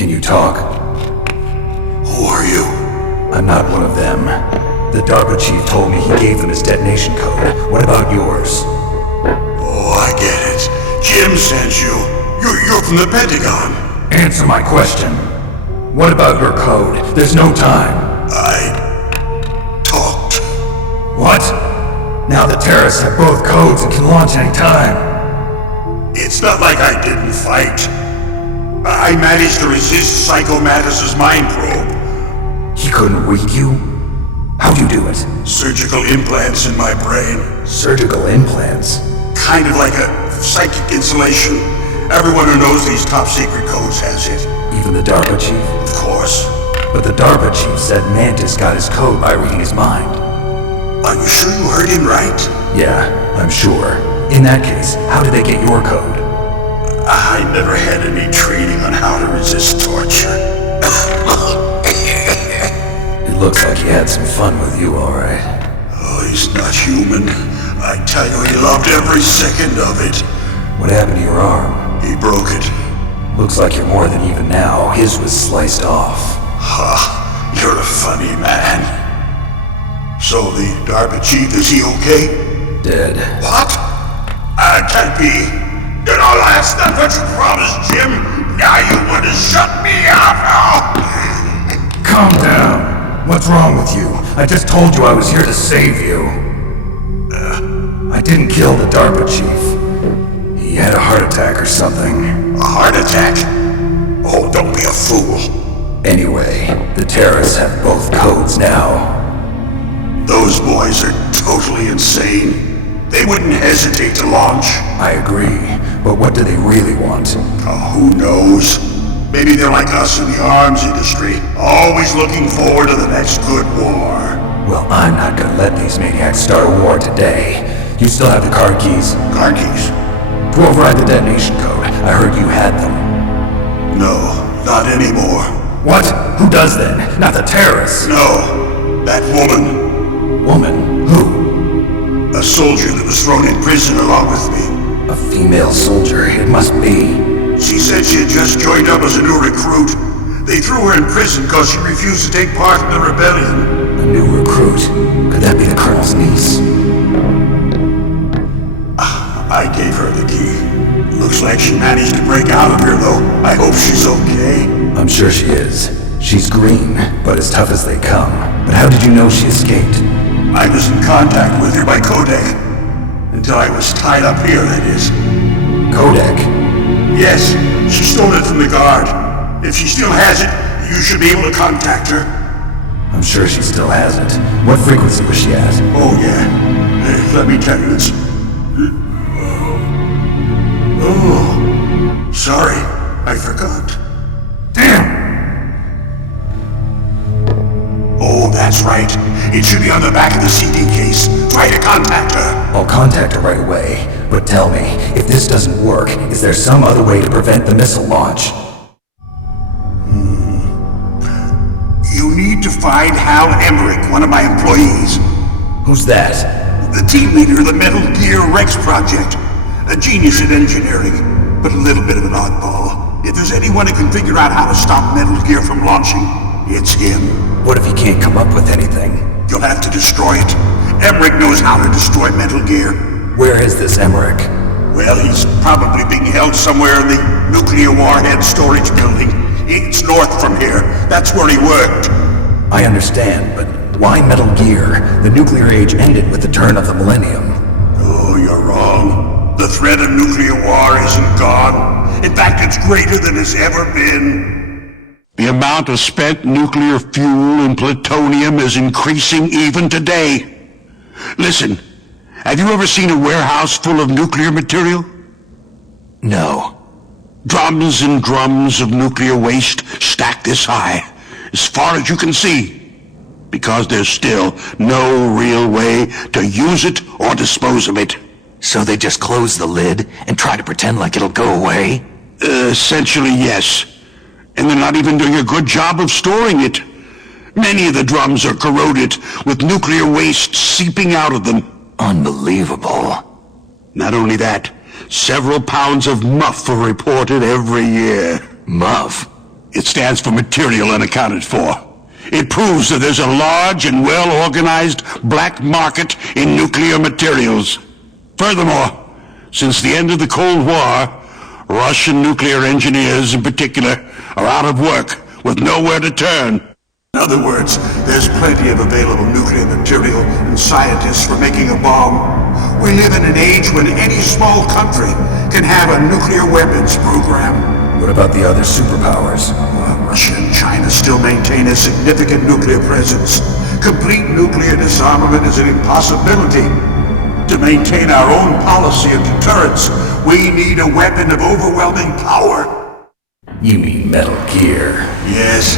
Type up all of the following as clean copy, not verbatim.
Can you talk? Who are you? I'm not one of them. The DARPA chief told me he gave them his detonation code. What about yours? Oh, I get it. Jim sent you. You're from the Pentagon. Answer my question. What about your code? There's no time. I talked. What? Now the terrorists have both codes and can launch any time. It's not like I didn't fight. I managed to resist Psycho Mattis's mind probe. He couldn't read you? How'd you do it? Surgical implants in my brain. Surgical implants? Kind of like a psychic insulation. Everyone who knows these top secret codes has it. Even the DARPA chief? Of course. But the DARPA chief said Mantis got his code by reading his mind. Are you sure you heard him right? Yeah, I'm sure. In that case, how did they get your code? I never had any training on how to resist torture. It looks like he had some fun with you, alright. Oh, he's not human. I tell you, he loved every second of it. What happened to your arm? He broke it. Looks like you're more than even now. His was sliced off. Ha, you're a funny man. So the DARPA chief, is he okay? Dead. What? Can't be. You know, that's not what you promised, Jim. Now you want to shut me up. Calm down. What's wrong with you? I just told you I was here to save you. I didn't kill the DARPA chief. He had a heart attack or something. A heart attack? Oh, don't be a fool. Anyway, the terrorists have both codes now. Those boys are totally insane. They wouldn't hesitate to launch. I agree, but what do they really want? Oh, who knows? Maybe they're like us in the arms industry, always looking forward to the next good war. Well, I'm not gonna let these maniacs start a war today. You still have the card keys? Car keys? To override the detonation code. I heard you had them. No, not anymore. What? Who does then? Not the terrorists? No, that woman. Woman? Who? A soldier that was thrown in prison along with me. A female soldier, it must be. She said she had just joined up as a new recruit. They threw her in prison because she refused to take part in the rebellion. A new recruit? Could that be the colonel's niece? I gave her the key. Looks like she managed to break out of here, though. I hope she's okay. I'm sure she is. She's green, but as tough as they come. But how did you know she escaped? I was in contact with her by codec. Until I was tied up here, that is. Codec? Yes, she stole it from the guard. If she still has it, you should be able to contact her. I'm sure she still has it. What frequency was she at? Oh, yeah. Let me tell you, it's... Oh, sorry. I forgot. Damn! Oh, that's right. It should be on the back of the CD case. Try to contact her. I'll contact her right away. But tell me, if this doesn't work, is there some other way to prevent the missile launch? You need to find Hal Emmerich, one of my employees. Who's that? The team leader of the Metal Gear Rex project. A genius in engineering, but a little bit of an oddball. If there's anyone who can figure out how to stop Metal Gear from launching, it's him. What if he can't come up with anything? You'll have to destroy it. Emmerich knows how to destroy Metal Gear. Where is this Emmerich? Well, he's probably being held somewhere in the nuclear warhead storage building. It's north from here. That's where he worked. I understand, but why Metal Gear? The nuclear age ended with the turn of the millennium. Oh, you're wrong. The threat of nuclear war isn't gone. In fact, it's greater than it's ever been. The amount of spent nuclear fuel and plutonium is increasing even today. Listen, have you ever seen a warehouse full of nuclear material? No. Drums and drums of nuclear waste stacked this high, as far as you can see, because there's still no real way to use it or dispose of it. So they just close the lid and try to pretend like it'll go away? Essentially, yes. And they're not even doing a good job of storing it. Many of the drums are corroded, with nuclear waste seeping out of them. Unbelievable. Not only that, several pounds of muff are reported every year. Muff? It stands for material unaccounted for. It proves that there's a large and well-organized black market in nuclear materials. Furthermore, since the end of the Cold War, Russian nuclear engineers in particular are out of work with nowhere to turn. In other words, there's plenty of available nuclear material and scientists for making a bomb. We live in an age when any small country can have a nuclear weapons program. What about the other superpowers? Russia and China still maintain a significant nuclear presence. Complete nuclear disarmament is an impossibility. To maintain our own policy of deterrence, we need a weapon of overwhelming power. You mean Metal Gear? Yes.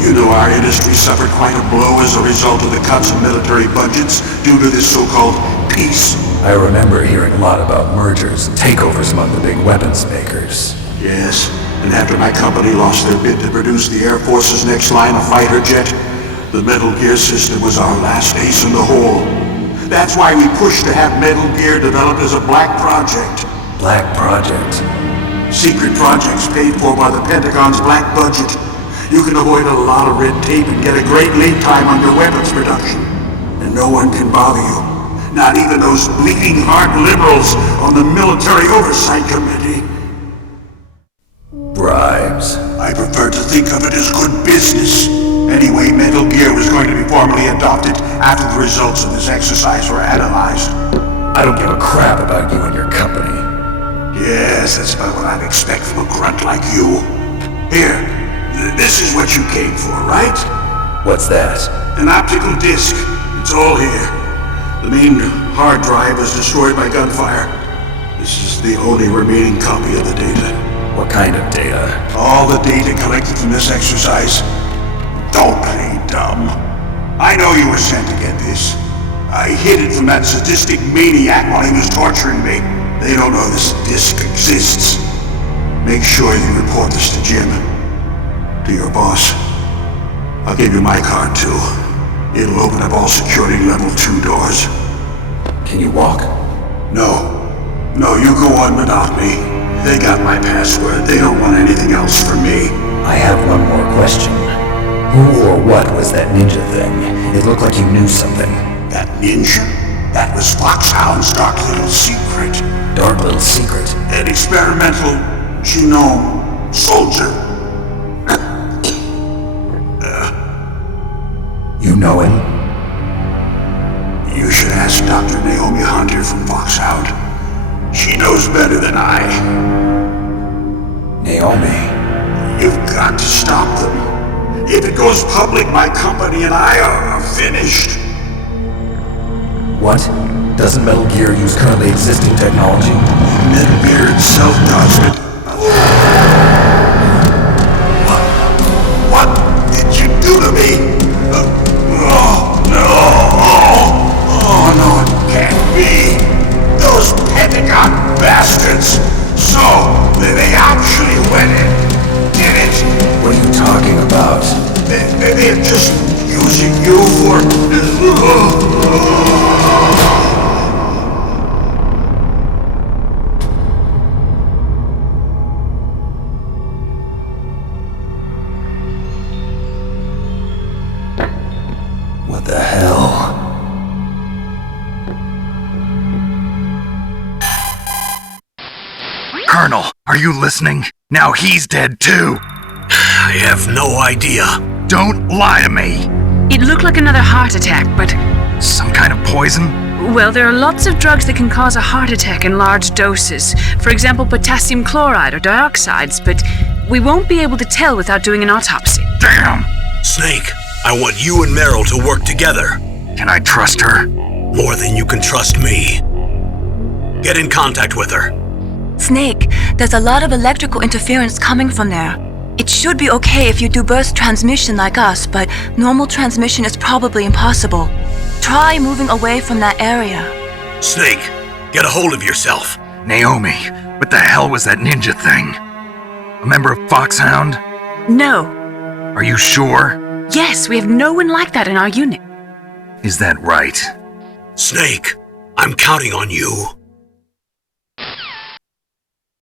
You know our industry suffered quite a blow as a result of the cuts in military budgets due to this so-called peace. I remember hearing a lot about mergers and takeovers among the big weapons makers. Yes, and after my company lost their bid to produce the Air Force's next line of fighter jet, the Metal Gear system was our last ace in the hole. That's why we pushed to have Metal Gear developed as a black project. Black project? Secret projects paid for by the Pentagon's black budget. You can avoid a lot of red tape and get a great lead time on your weapons production. And no one can bother you. Not even those bleeding heart liberals on the Military Oversight Committee. Bribes. I prefer to think of it as good business. Anyway, Metal Gear was going to be formally adopted after the results of this exercise were analyzed. I don't give a crap about you and your company. Yes, that's about what I'd expect from a grunt like you. Here, this is what you came for, right? What's that? An optical disc. It's all here. The main hard drive was destroyed by gunfire. This is the only remaining copy of the data. What kind of data? All the data collected from this exercise. Don't play dumb. I know you were sent to get this. I hid it from that sadistic maniac while he was torturing me. They don't know this disc exists. Make sure you report this to Jim. To your boss. I'll give you my card too. It'll open up all security level 2 doors. Can you walk? No. No, you go on without me. They got my password. They don't want anything else from me. I have one more question. Who or what was that ninja thing? It looked like you knew something. That ninja? That was Foxhound's dark little secret. Dark little secret? An experimental genome soldier. You know him? You should ask Dr. Naomi Hunter from Foxhound. She knows better than I. Naomi? You've got to stop them. If it goes public, my company and I are finished. What? Doesn't Metal Gear use currently existing technology? Metal Gear itself does, but... What did you do to me? No, it can't be. Those Pentagon bastards. So, they actually went in. Did it? What are you talking about? They're just using you for... What the hell? Colonel, are you listening? Now he's dead too. I have no idea. Don't lie to me. It looked like another heart attack, but... Some kind of poison? Well, there are lots of drugs that can cause a heart attack in large doses. For example, potassium chloride or dioxides, but we won't be able to tell without doing an autopsy. Damn! Snake, I want you and Meryl to work together. Can I trust her? More than you can trust me. Get in contact with her. Snake, there's a lot of electrical interference coming from there. It should be okay if you do burst transmission like us, but normal transmission is probably impossible. Try moving away from that area. Snake, get a hold of yourself. Naomi, what the hell was that ninja thing? A member of Foxhound? No. Are you sure? Yes, we have no one like that in our unit. Is that right? Snake, I'm counting on you.